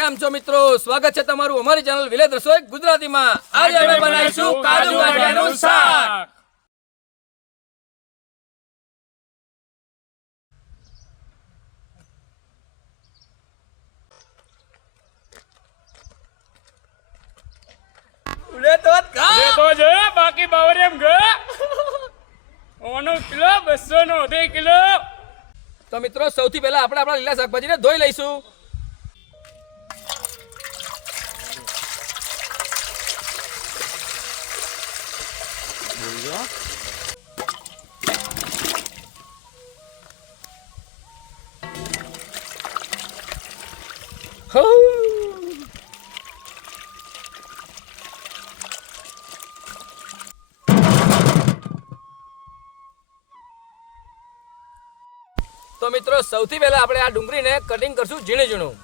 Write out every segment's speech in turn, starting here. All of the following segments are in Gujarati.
કેમ છો મિત્રો? સ્વાગત છે તમારું અમારી ચેનલ વિલેજ રસોઈ ગુજરાતીમાં. આજે અમે બનાવીશું કાજુ ગાંઠિયાનું શાક. બાકી બાવરિયમ ગ ઓનો કિલો 200 નો 2 કિલો. તો મિત્રો સૌથી પહેલા આપણે આપણા લીલા શાકભાજીને ધોઈ લઈશું. તો મિત્રો સૌથી પહેલા આપણે આ ડુંગળીને કટિંગ કરશું ઝીણું ઝીણું.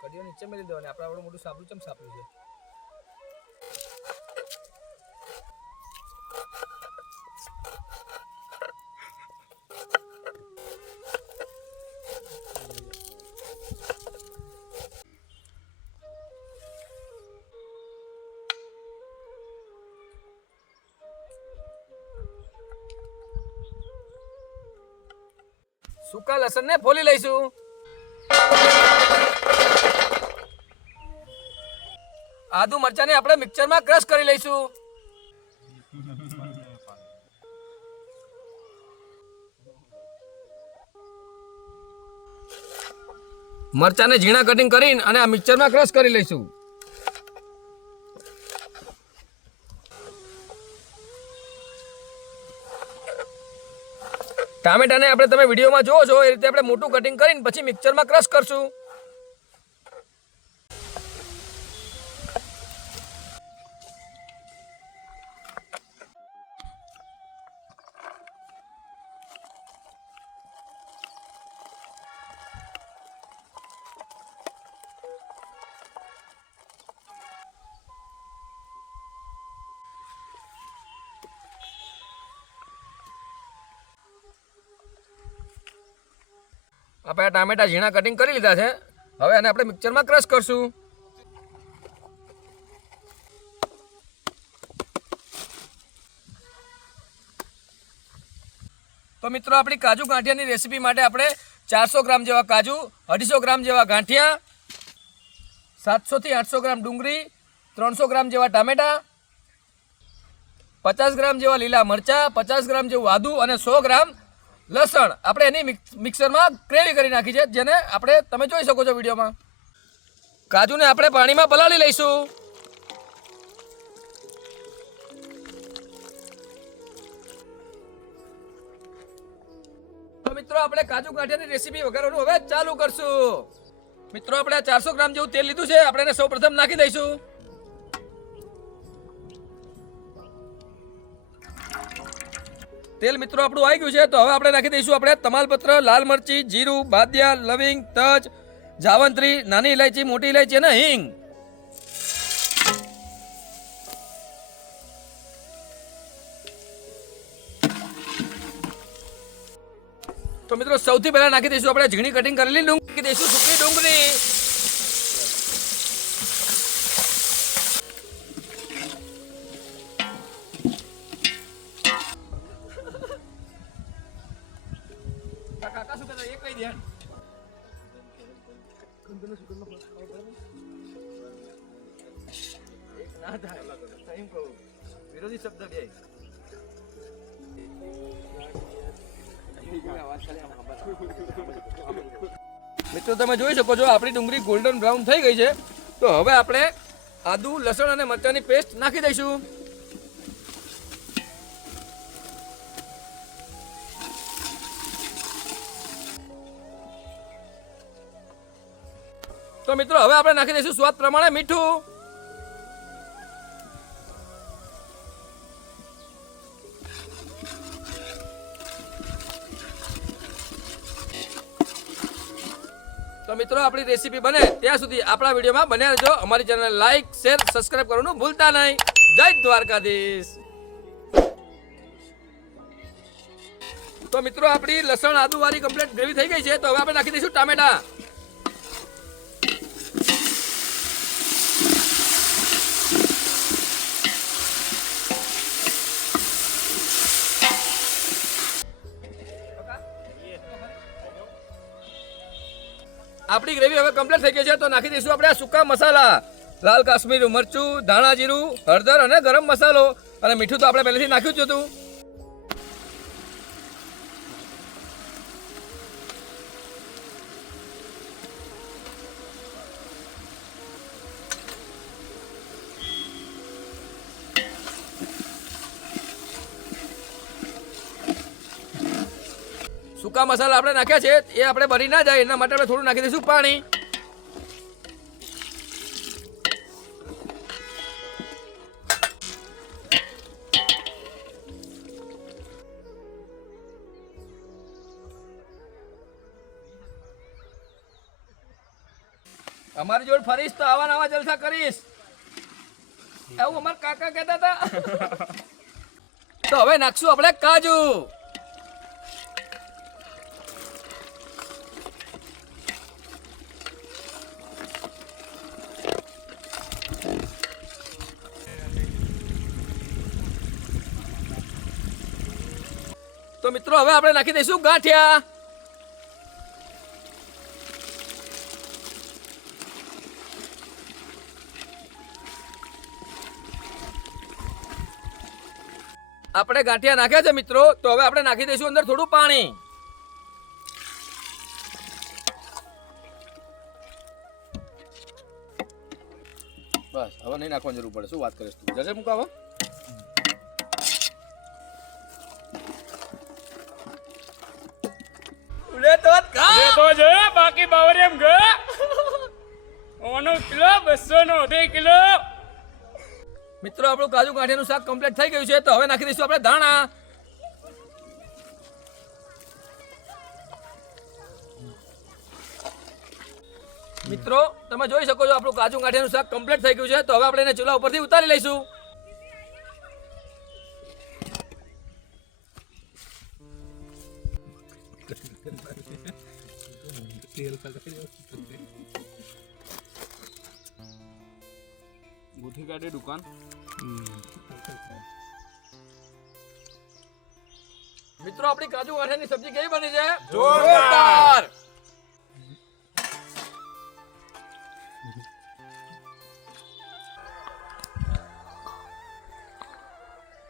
કડીઓ નીચે મેલી દેવાની. આપણે આવડું મોટું સાપડું ચમ સાપડું છે. સૂકા લસણને ફોલી લઈશું. આદુ મરચાંને આપણે મિક્સરમાં ક્રશ કરી લઈશું. મરચાંને ઝીણા કટિંગ કરીને અને આ મિક્સરમાં ક્રશ કરી લઈશું. ટામેટાને આપણે તમે વિડીયોમાં જોવો છો એ રીતે આપણે મોટું કટિંગ કરીને પછી મિક્સરમાં ક્રશ કરશું. આપણે આ ટામેટા ઝીણા કટિંગ કરી લીધા છે. હવે આને આપણે મિક્સરમાં ક્રશ કરશું. તો મિત્રો આપણી કાજુ ગાંઠિયાની રેસીપી માટે આપણે 400 ગ્રામ જેવા કાજુ, 250 ગ્રામ જેવા ગાંઠિયા, 700 થી 800 ગ્રામ ડુંગળી, 300 ગ્રામ જેવા ટામેટા, 50 ગ્રામ જેવા લીલા મરચા, 50 ગ્રામ જેવું આદુ અને 100 ગ્રામ લસણ આપણે એની મિક્સરમાં ગ્રેવી કરી નાખી છે, જેને આપણે તમે જોઈ શકો છો વિડીયોમાં. કાજુને આપણે પાણીમાં પલાળી લઈશું. તો મિત્રો આપણે કાજુ ગાંઠિયાની રેસીપી વઘારવાનું હવે ચાલુ કરશું. મિત્રો આપણે 400 ગ્રામ જેવું તેલ લીધું છે. આપણે એને સૌપ્રથમ નાખી દઈશું. તેલ મિત્રો આપણું આવી ગયું છે. તો હવે આપણે નાખી દઈશું આપણે તમાલપત્ર, લાલ મરચી, જીરું, બાદિયા, લવિંગ, તજ, જાવંત્રી, નાની ઇલાયચી, મોટી ઇલાયચી અને હિંગ. તો મિત્રો સૌથી પહેલા નાખી દઈશું આપણે ઝીણી કટિંગ કરેલી ડુંગળી. નાખી દઈશું સૂકી ડુંગળી. કાકા શું કહેતા એ કહી દે. ના થાય સહી કહું, વિરોધી શબ્દ બે. મિત્રો તમે જોઈ શકો છો આપણી ડુંગળી ગોલ્ડન બ્રાઉન થઈ ગઈ છે. તો હવે આપણે આદુ, લસણ અને મરચાંની પેસ્ટ નાખી દઈશું. તો મિત્રો હવે આપણે નાખી દઈશું સ્વાદ પ્રમાણે મીઠું. તો મિત્રો આપણી રેસીપી બને ત્યાં સુધી આપણા વિડીયોમાં બન્યા રહેજો. અમારી ચેનલ લાઈક, શેર, સબસ્ક્રાઇબ કરવાનું ભૂલતા નહીં. જય દ્વારકાધીશ. તો મિત્રો આપણી લસણ આદુ વાળી કમ્પ્લીટ ગ્રેવી થઈ ગઈ છે. તો હવે આપણે નાખી દઈશું ટામેટા. આપણી ગ્રેવી હવે કમ્પ્લીટ થઈ ગઈ છે. તો નાખી દઈશું આપણે સૂકા મસાલા, લાલ કાશ્મીરી મરચું, ધાણા જીરું, હળદર અને ગરમ મસાલો અને મીઠું તો આપણે પહેલેથી નાખ્યું જ હતું. સૂકા મસાલા આપણે નાખ્યા છે એ આપણે બળી ના જાય એના માટે આપણે થોડું નાખી દઈશું પાણી. અમારી જોડે ફરીશ તો આવા નવા જલસા કરીશ એવું અમારા કાકા કહેતા હતા. તો હવે નાખશું આપણે કાજુ. તો મિત્રો હવે આપણે નાખી દઈશું ગાંઠિયા. આપણે ગાંઠિયા નાખ્યા છે મિત્રો. તો હવે આપણે નાખી દઈશું અંદર થોડું પાણી. બસ હવે નહીં નાખવાની જરૂર પડે. શું વાત કરીશ તું? જશે મુકાવો. લે તો જે તો છે બાકી બાવરિયામ ગ ઓનો કિલો 200 નો 2 કિલો. મિત્રો આપણું કાજુ ગાંઠિયાનું શાક કમ્પ્લીટ થઈ ગયું છે. તો હવે નાખી દઈશું આપણે ધાણા. મિત્રો તમે જોઈ શકો છો આપણું કાજુ ગાંઠિયાનું શાક કમ્પ્લીટ થઈ ગયું છે. તો હવે આપણે એને ચૂલા ઉપરથી ઉતારી લઈશું. ગુઠી કાઢે દુકાન. મિત્રો આપણી કાજુ ગાંઠિયાની સબ્જી કેવી બની છે? જોરદાર.